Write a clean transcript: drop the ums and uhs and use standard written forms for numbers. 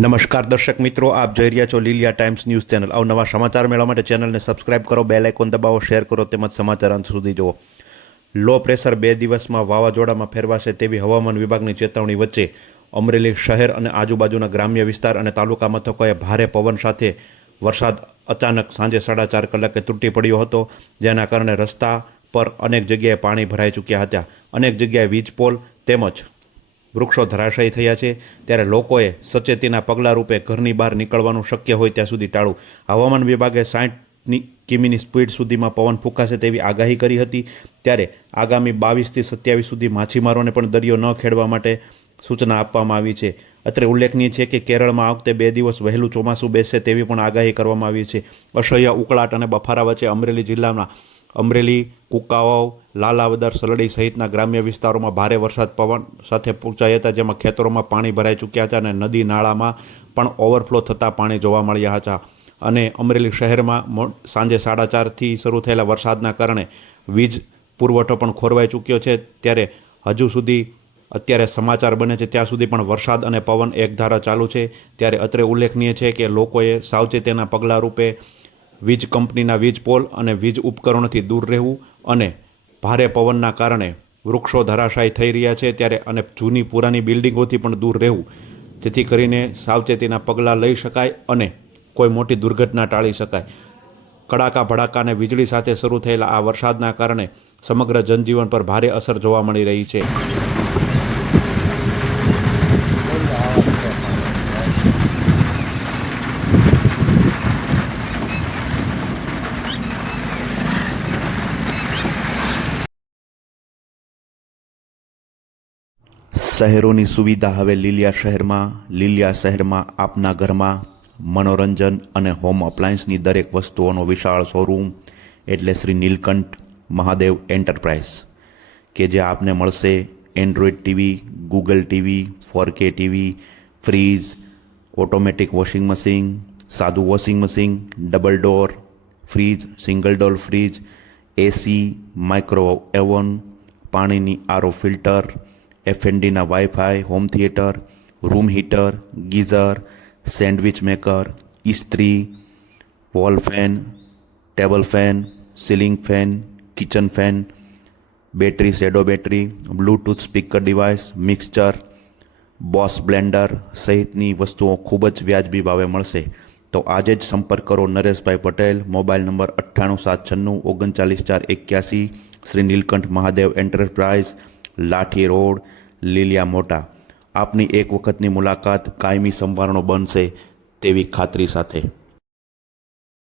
નમસ્કાર દર્શક મિત્રો, આપ જોઈ રહ્યા છો લીલિયા ટાઈમ્સ ન્યૂઝ ચેનલ। અવનવા સમાચાર મેળવવા માટે ચેનલને સબસ્ક્રાઇબ કરો, બેલ આઇકોન દબાવો, શેર કરો તેમજ સમાચાર અંત સુધી જુઓ। લો પ્રેશર 2 દિવસમાં વાવાઝોડામાં ફેરવાશે તેવી હવામાન વિભાગની ચેતવણી વચ્ચે અમરેલી શહેર અને આજુબાજુના ગ્રામ્ય વિસ્તાર અને તાલુકા મથકોએ ભારે પવન સાથે વરસાદ અચાનક સાંજે 4:30 કલાકે તૂટી પડ્યો હતો, જેના કારણે રસ્તા પર અનેક જગ્યાએ પાણી ભરાઈ ચૂક્યા હતા। અનેક જગ્યાએ વીજ પોલ તેમજ વૃક્ષો ધરાશાયી થયા છે, ત્યારે લોકોએ સચેતીના પગલાં રૂપે ઘરની બહાર નીકળવાનું શક્ય હોય ત્યાં સુધી ટાળવું। હવામાન વિભાગે 60 કિમીની સ્પીડ સુધીમાં પવન ફૂંકાશે તેવી આગાહી કરી હતી, ત્યારે આગામી 22 થી 27 સુધી માછીમારોને પણ દરિયો ન ખેડવા માટે સૂચના આપવામાં આવી છે। અત્રે ઉલ્લેખનીય છે કે કેરળમાં આ વખતે 2 દિવસ વહેલું ચોમાસું બેસશે તેવી પણ આગાહી કરવામાં આવી છે। અસહ્ય ઉકળાટ અને બફારા વચ્ચે અમરેલી જિલ્લામાં અમરેલી, કુકાવાવ, લાલાવદર, સલડી સહિતના ગ્રામ્ય વિસ્તારોમાં ભારે વરસાદ પવન સાથે પહોંચાયા હતા, જેમાં ખેતરોમાં પાણી ભરાઈ ચૂક્યા હતા અને નદી નાળામાં પણ ઓવરફ્લો થતાં પાણી જોવા મળ્યા હતા। અને અમરેલી શહેરમાં સાંજે 4:30થી શરૂ થયેલા વરસાદના કારણે વીજ પુરવઠો પણ ખોરવાઈ ચૂક્યો છે, ત્યારે હજુ સુધી અત્યારે સમાચાર બને છે ત્યાં સુધી પણ વરસાદ અને પવન એકધારા ચાલુ છે। ત્યારે અત્રે ઉલ્લેખનીય છે કે લોકોએ સાવચેતીના પગલાં રૂપે વીજ કંપનીના વીજ પોલ અને વીજ ઉપકરણોથી દૂર રહેવું અને ભારે પવનના કારણે વૃક્ષો ધરાશાયી થઈ રહ્યા છે ત્યારે અને જૂની પુરાની બિલ્ડિંગોથી પણ દૂર રહેવું, જેથી કરીને સાવચેતીના પગલાં લઈ શકાય અને કોઈ મોટી દુર્ઘટના ટાળી શકાય। કડાકા ભડાકા અને વીજળી સાથે શરૂ થયેલા આ વરસાદના કારણે સમગ્ર જનજીવન પર ભારે અસર જોવા મળી રહી છે। શહેરોની સુવિધા હવે લીલિયા શહેરમાં આપના ઘરમાં મનોરંજન અને હોમ અપ્લાયન્સની દરેક વસ્તુઓનો વિશાળ શોરૂમ એટલે શ્રી નીલકંઠ મહાદેવ એન્ટરપ્રાઇઝ, કે જે આપને મળશે android TV, Google TV, 4K TV, fridge, automatic washing machine, સાદું washing machine, double door fridge, single door fridge, AC, micro oven, પાણીની આરો ફિલ્ટર, F&Dના WiFi, home theatre, room heater, geyser, sandwich maker, ઇસ્ત્રી, wall fan, table fan, ceiling fan, kitchen fan, battery shadow battery, Bluetooth speaker device, mixture, Bose blender સહિતની વસ્તુઓ ખૂબ જ વ્યાજબી ભાવે મળશે। તો આજે જ સંપર્ક કરો Nareshbhai Patel, mobile number 9876939481, Shri Nilkanth Mahadev enterprise, Lathi road, Liliya Mota. આપની એક વખતની મુલાકાત કાયમી સંભારણો બનશે તેવી ખાતરી સાથે।